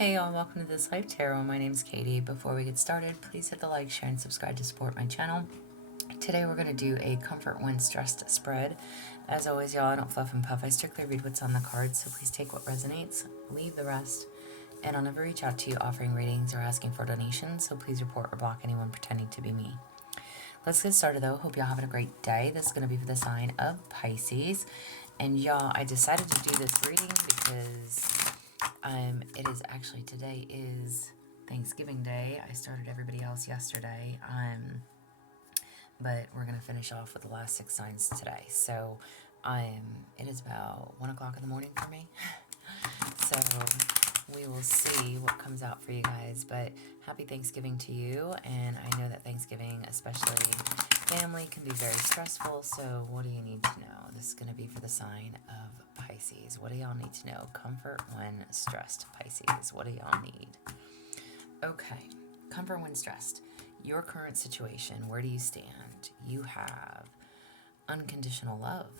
Hey y'all, welcome to This Life Tarot. My name's Katie. Before we get started, please hit the like, share, and subscribe to support my channel. Today we're going to do a comfort when stressed spread. As always, y'all, I don't fluff and puff. I strictly read what's on the cards, so please take what resonates, leave the rest. And I'll never reach out to you offering readings or asking for donations, so please report or block anyone pretending to be me. Let's get started though. Hope y'all having a great day. This is going to be for the sign of Pisces. And y'all, I decided to do this reading because it is actually, today is Thanksgiving Day. I started everybody else yesterday. But we're going to finish off with the last 6 signs today. So, it is about 1 o'clock in the morning for me. So, we will see what comes out for you guys. But happy Thanksgiving to you. And I know that Thanksgiving, especially family, can be very stressful. So, what do you need to know? This is going to be for the sign of Pisces. What do y'all need to know? Comfort when stressed, Pisces. What do y'all need? Okay. Comfort when stressed. Your current situation, where do you stand? You have unconditional love.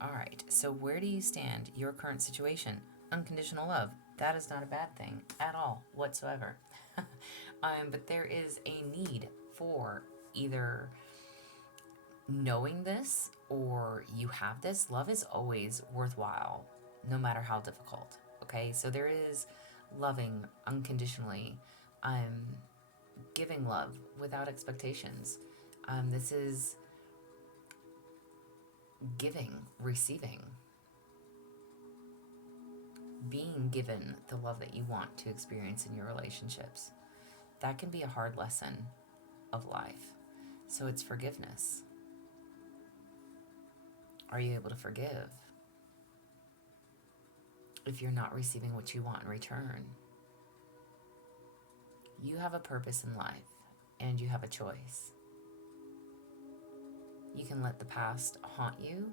All right, so where do you stand? Your current situation, unconditional love. That is not a bad thing at all, whatsoever. But there is a need for either knowing this or you have this. Love is always worthwhile, no matter how difficult, okay? So there is loving unconditionally, giving love without expectations. This is giving, receiving, being given the love that you want to experience in your relationships. That can be a hard lesson of life. So it's forgiveness. Are you able to forgive if you're not receiving what you want in return? You have a purpose in life, and you have a choice. You can let the past haunt you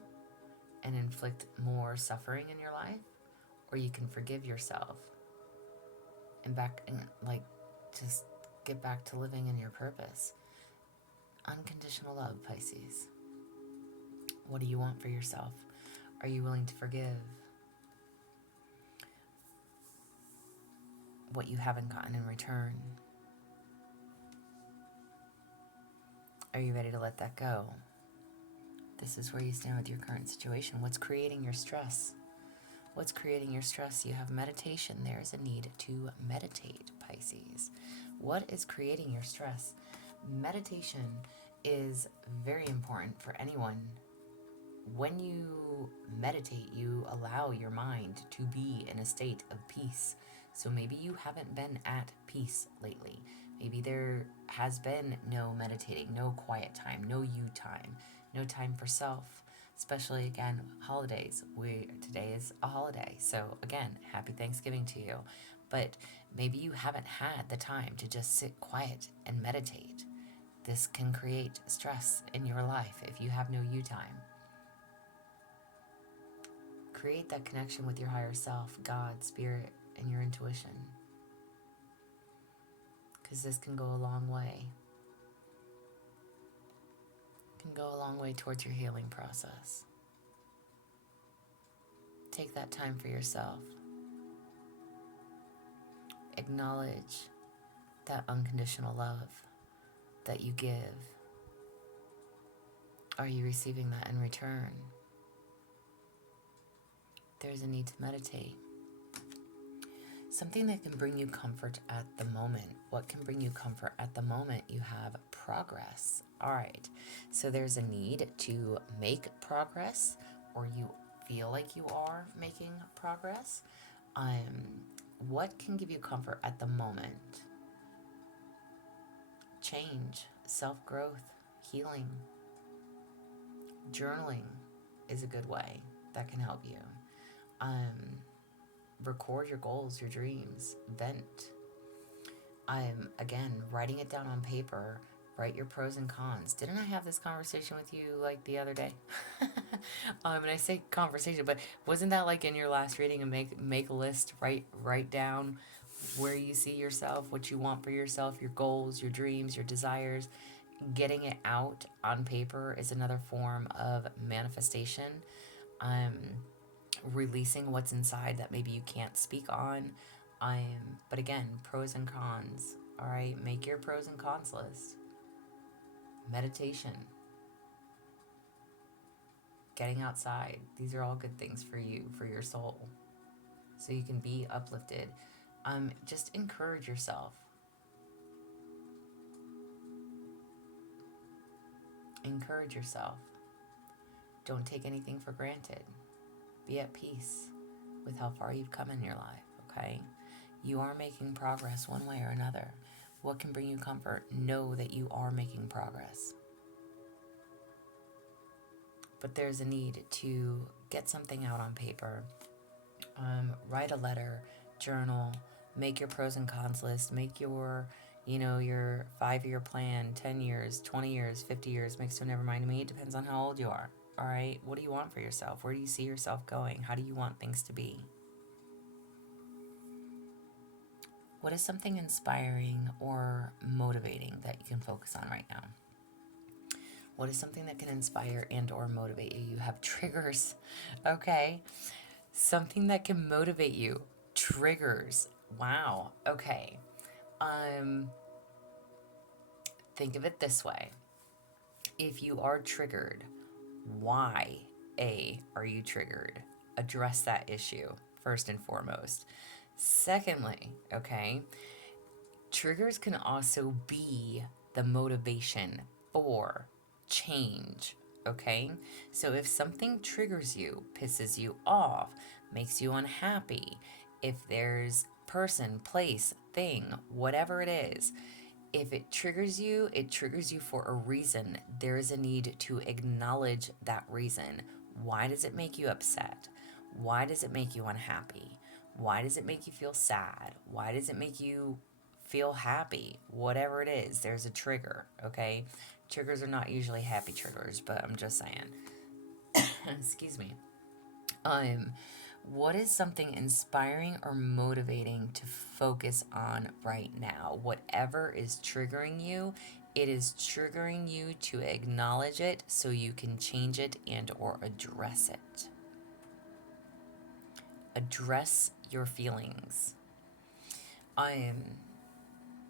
and inflict more suffering in your life, or you can forgive yourself and just get back to living in your purpose. Unconditional love, Pisces. What do you want for yourself? Are you willing to forgive what you haven't gotten in return? Are you ready to let that go? This is where you stand with your current situation. What's creating your stress? What's creating your stress? You have meditation. There is a need to meditate, Pisces. What is creating your stress? Meditation is very important for anyone. When you meditate, you allow your mind to be in a state of peace. So maybe you haven't been at peace lately. Maybe there has been no meditating, no quiet time, no you time, no time for self. Especially, again, holidays. Today is a holiday. So, again, happy Thanksgiving to you. But maybe you haven't had the time to just sit quiet and meditate. This can create stress in your life if you have no you time. Create that connection with your higher self, God, spirit, and your intuition. Because this can go a long way. Can go a long way towards your healing process. Take that time for yourself. Acknowledge that unconditional love that you give. Are you receiving that in return? There's a need to meditate. Something that can bring you comfort at the moment. What can bring you comfort at the moment? You have progress. All right. So there's a need to make progress, or you feel like you are making progress. What can give you comfort at the moment? Change, self-growth, healing. Journaling is a good way that can help you. Record your goals, your dreams, vent. Again, writing it down on paper, write your pros and cons. Didn't I have this conversation with you like the other day? And I say conversation, but wasn't that like in your last reading, and make a list, write down where you see yourself, what you want for yourself, your goals, your dreams, your desires. Getting it out on paper is another form of manifestation. Releasing what's inside that maybe you can't speak on. But again, pros and cons. All right, make your pros and cons list. Meditation, getting outside. These are all good things for you, for your soul, so you can be uplifted. Just encourage yourself. Encourage yourself. Don't take anything for granted. Be at peace with how far you've come in your life, okay? You are making progress one way or another. What can bring you comfort? Know that you are making progress. But there's a need to get something out on paper. Write a letter, journal, make your pros and cons list, make your 5-year plan, 10 years, 20 years, 50 years, makes no never mind to me. It depends on how old you are. All right. What do you want for yourself? Where do you see yourself going? How do you want things to be? What is something inspiring or motivating that you can focus on right now? What is something that can inspire and or motivate you? You have triggers. Okay. Something that can motivate you. Triggers. Wow. Okay. Think of it this way. If you are triggered, why are you triggered? Address that issue first and foremost. Secondly, okay, triggers can also be the motivation for change, okay? So if something triggers you, pisses you off, makes you unhappy, if there's person, place, thing, whatever it is, if it triggers you for a reason. There is a need to acknowledge that reason. Why does it make you upset? Why does it make you unhappy? Why does it make you feel sad? Why does it make you feel happy? Whatever it is, there's a trigger, okay? Triggers are not usually happy triggers, but I'm just saying. Excuse me. What is something inspiring or motivating to focus on right now? Whatever is triggering you, it is triggering you to acknowledge it so you can change it and or address it. Address your feelings. I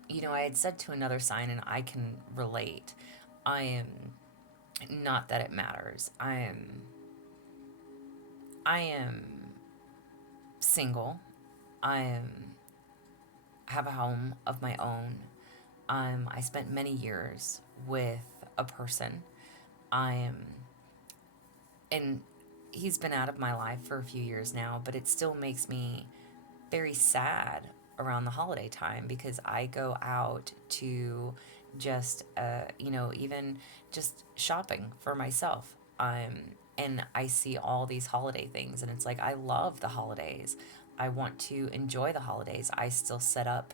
had said to another sign, and I can relate. Not that it matters. I am single. I have a home of my own. I spent many years with a person. And he's been out of my life for a few years now, but it still makes me very sad around the holiday time because I go out to just, even just shopping for myself. And I see all these holiday things, and it's like, I love the holidays. I want to enjoy the holidays. I still set up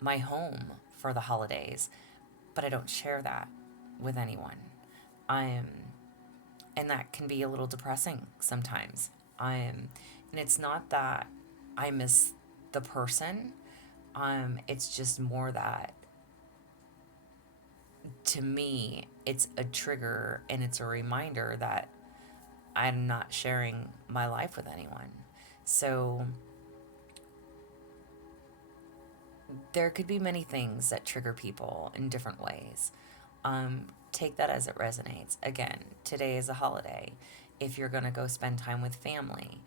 my home for the holidays, but I don't share that with anyone. And that can be a little depressing sometimes. And it's not that I miss the person. It's just more that to me, it's a trigger and it's a reminder that I'm not sharing my life with anyone. So there could be many things that trigger people in different ways. Take that as it resonates. Again, today is a holiday. If you're going to go spend time with family,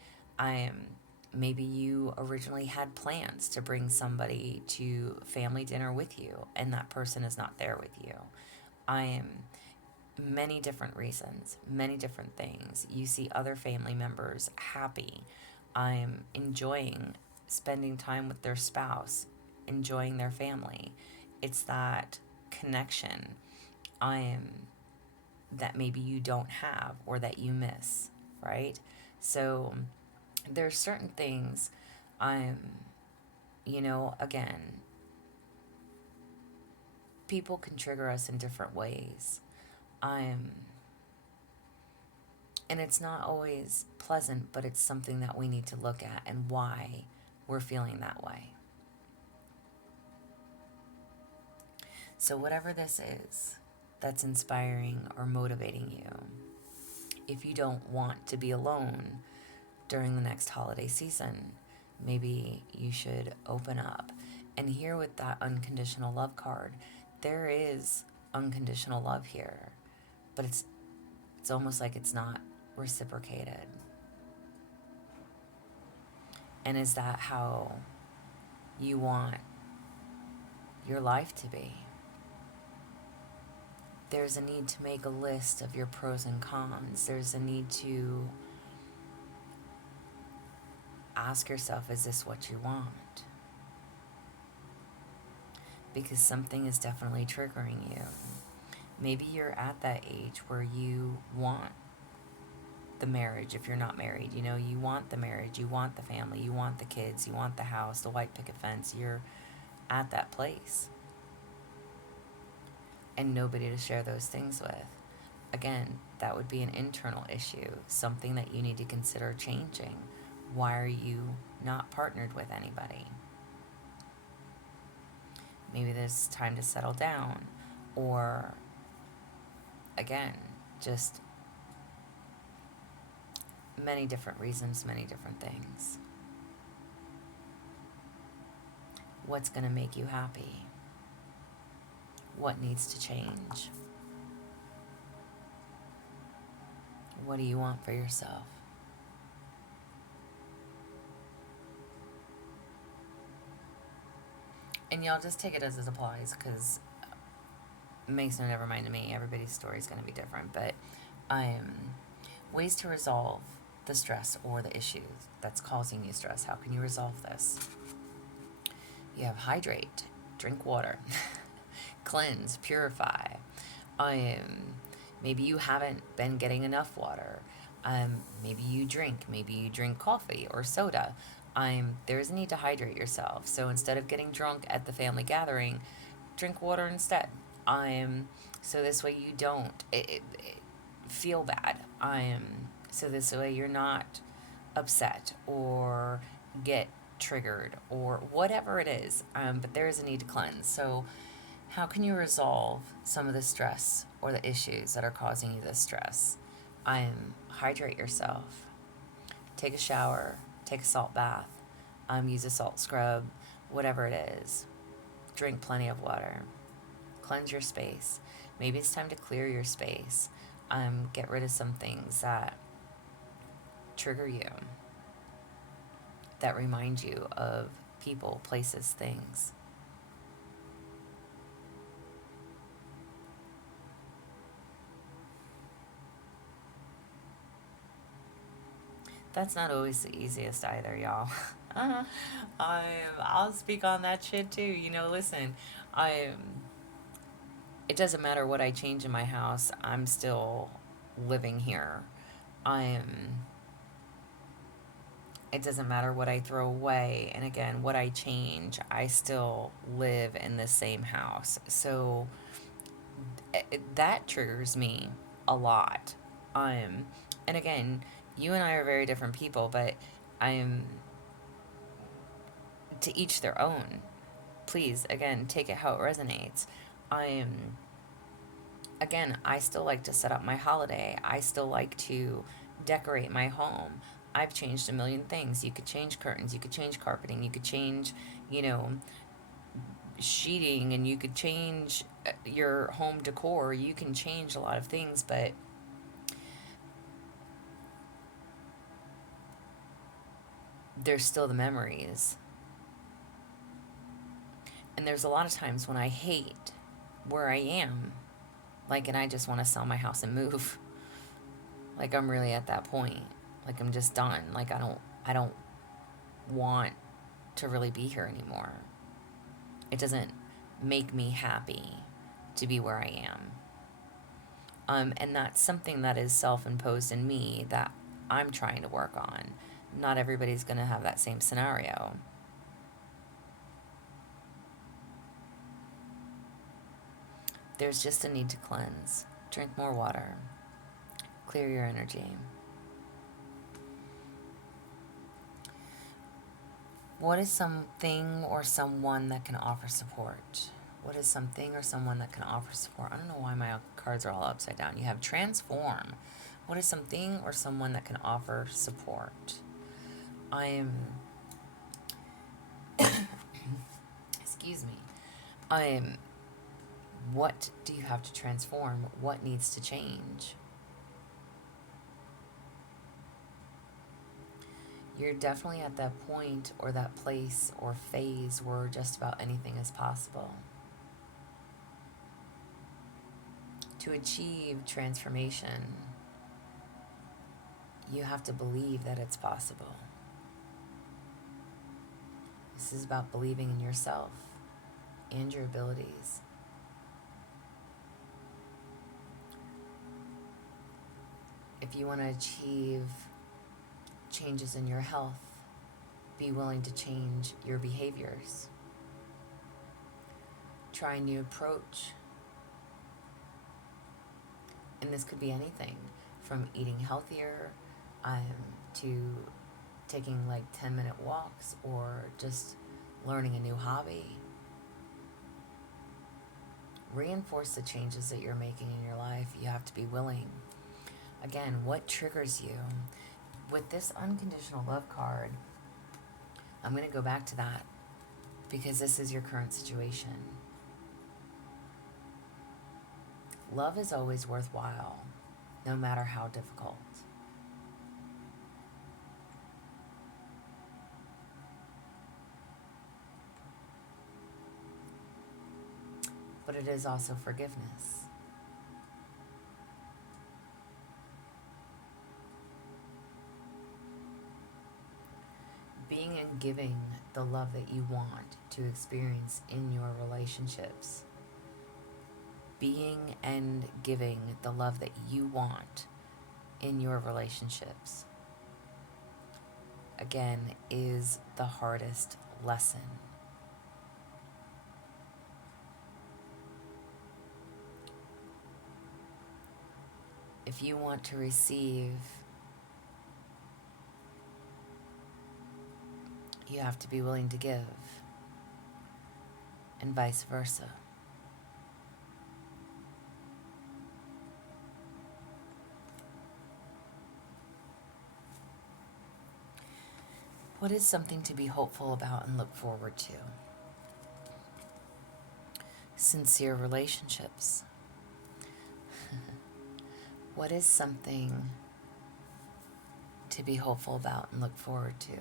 maybe you originally had plans to bring somebody to family dinner with you, and that person is not there with you. Many different reasons, many different things. You see other family members happy. I'm enjoying spending time with their spouse, enjoying their family. It's that connection that maybe you don't have or that you miss, right? So there's certain things, again, people can trigger us in different ways. And it's not always pleasant, but it's something that we need to look at and why we're feeling that way. So whatever this is that's inspiring or motivating you, if you don't want to be alone during the next holiday season, Maybe you should open up. And here with that unconditional love card, there is unconditional love here, but it's almost like it's not reciprocated. And is that how you want your life to be? There's a need to make a list of your pros and cons. There's a need to ask yourself, is this what you want? Because something is definitely triggering you. Maybe you're at that age where you want the marriage. If you're not married, you know, you want the marriage, you want the family, you want the kids, you want the house, the white picket fence. You're at that place. And nobody to share those things with. Again, that would be an internal issue, something that you need to consider changing. Why are you not partnered with anybody? Maybe there's time to settle down, or again, just many different reasons, many different things. What's going to make you happy? What needs to change? What do you want for yourself? And y'all just take it as it applies, because it makes no never mind to me. Everybody's story is going to be different. But ways to resolve the stress or the issue that's causing you stress. How can you resolve this? You have hydrate, drink water, cleanse, purify. Maybe you haven't been getting enough water. Maybe you drink coffee or soda. There's a need to hydrate yourself. So instead of getting drunk at the family gathering, drink water instead. So this way you don't feel bad. So this way you're not upset or get triggered or whatever it is. But there is a need to cleanse. So how can you resolve some of the stress or the issues that are causing you this stress? Hydrate yourself. Take a shower. Take a salt bath. Use a salt scrub. Whatever it is. Drink plenty of water. Cleanse your space. Maybe it's time to clear your space. Get rid of some things that trigger you, that remind you of people, places, things. That's not always the easiest either, y'all. I'll speak on that shit too. You know, listen, it doesn't matter what I change in my house. I'm still living here. It doesn't matter what I throw away. And again, what I change, I still live in the same house. So that triggers me a lot. And again, you and I are very different people, but to each their own. Please, again, take it how it resonates. Again, I still like to set up my holiday. I still like to decorate my home. I've changed a million things. You could change curtains, you could change carpeting, you could change, sheeting, and you could change your home decor. You can change a lot of things, but there's still the memories. And there's a lot of times when I hate where I am, and I just want to sell my house and move. I'm really at that point. I'm just done. I don't want to really be here anymore. It doesn't make me happy to be where I am. And that's something that is self-imposed in me that I'm trying to work on. Not everybody's going to have that same scenario. There's just a need to cleanse. Drink more water. Clear your energy. What is something or someone that can offer support? What is something or someone that can offer support? I don't know why my cards are all upside down. You have transform. What is something or someone that can offer support? excuse me. What do you have to transform? What needs to change? You're definitely at that point or that place or phase where just about anything is possible. To achieve transformation, you have to believe that it's possible. This is about believing in yourself and your abilities. If you want to achieve changes in your health, be willing to change your behaviors. Try a new approach. And this could be anything from eating healthier to taking like 10-minute walks or just learning a new hobby. Reinforce the changes that you're making in your life. You have to be willing. Again, what triggers you? With this unconditional love card, I'm going to go back to that because this is your current situation. Love is always worthwhile, no matter how difficult. But it is also forgiveness. Being and giving the love that you want to experience in your relationships. Being and giving the love that you want in your relationships, again, is the hardest lesson. If you want to receive, you have to be willing to give, and vice versa. What is something to be hopeful about and look forward to? Sincere relationships. What is something to be hopeful about and look forward to?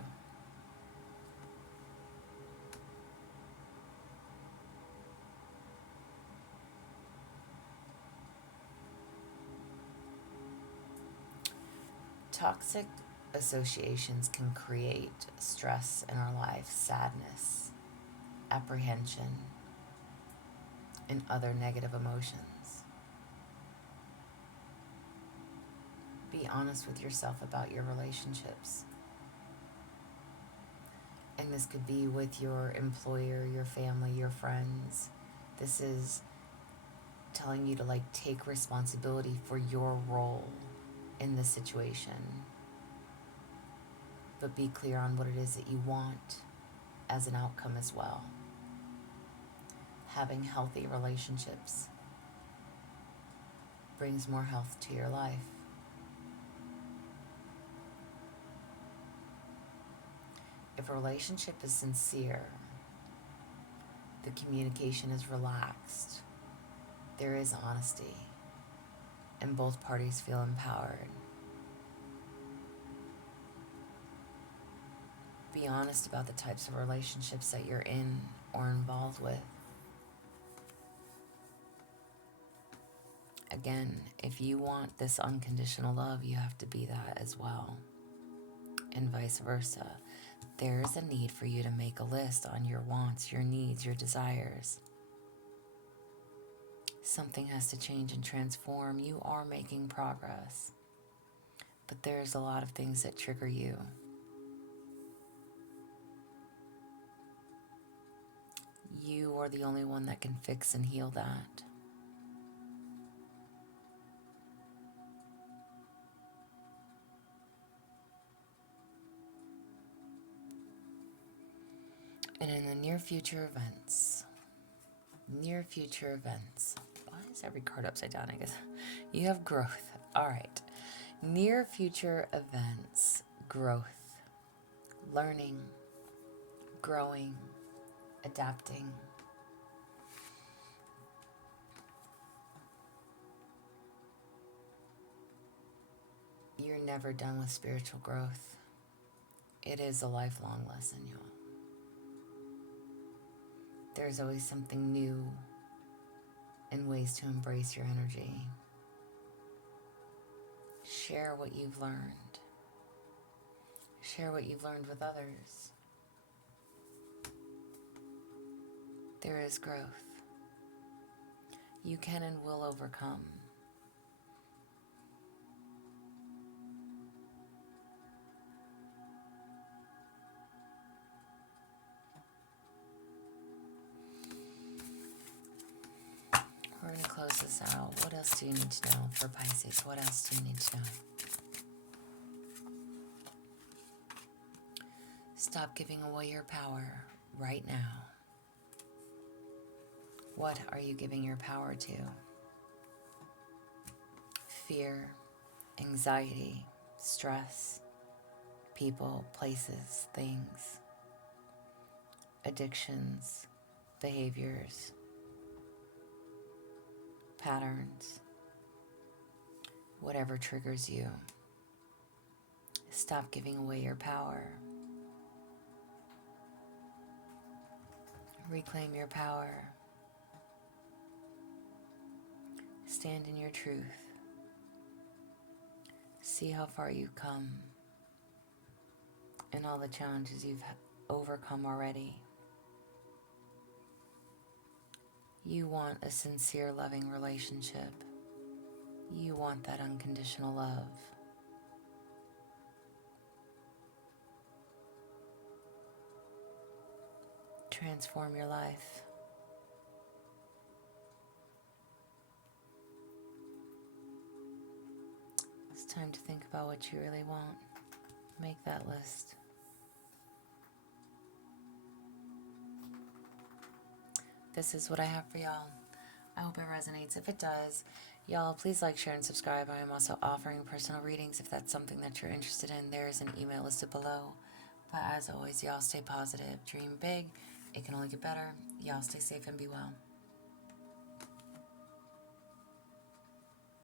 Toxic associations can create stress in our life, sadness, apprehension, and other negative emotions. Be honest with yourself about your relationships. And this could be with your employer, your family, your friends. This is telling you to take responsibility for your role in the situation. But be clear on what it is that you want as an outcome as well. Having healthy relationships brings more health to your life. If a relationship is sincere, the communication is relaxed, there is honesty, and both parties feel empowered. Be honest about the types of relationships that you're in or involved with. Again, if you want this unconditional love, you have to be that as well, and vice versa. There is a need for you to make a list on your wants, your needs, your desires. Something has to change and transform. You are making progress, but there's a lot of things that trigger you. You are the only one that can fix and heal that. And in the near future events, why is every card upside down, I guess? You have growth. All right. Near future events, growth, learning, growing, adapting, You're never done with spiritual growth. It is a lifelong lesson, y'all. There's always something new and ways to embrace your energy. Share what you've learned. Share what you've learned with others. There is growth. You can and will overcome. We're going to close this out. What else do you need to know for Pisces? What else do you need to know? Stop giving away your power right now. What are you giving your power to? Fear, anxiety, stress, people, places, things, addictions, behaviors, patterns, whatever triggers you. Stop giving away your power. Reclaim your power. Stand in your truth. See how far you've come and all the challenges you've overcome already. You want a sincere, loving relationship. You want that unconditional love. Transform your life. It's time to think about what you really want. Make that list. This is what I have for y'all. I hope it resonates. If it does, y'all, please like, share, and subscribe. I am also offering personal readings if that's something that you're interested in. There is an email listed below. But as always, y'all stay positive. Dream big. It can only get better. Y'all stay safe and be well.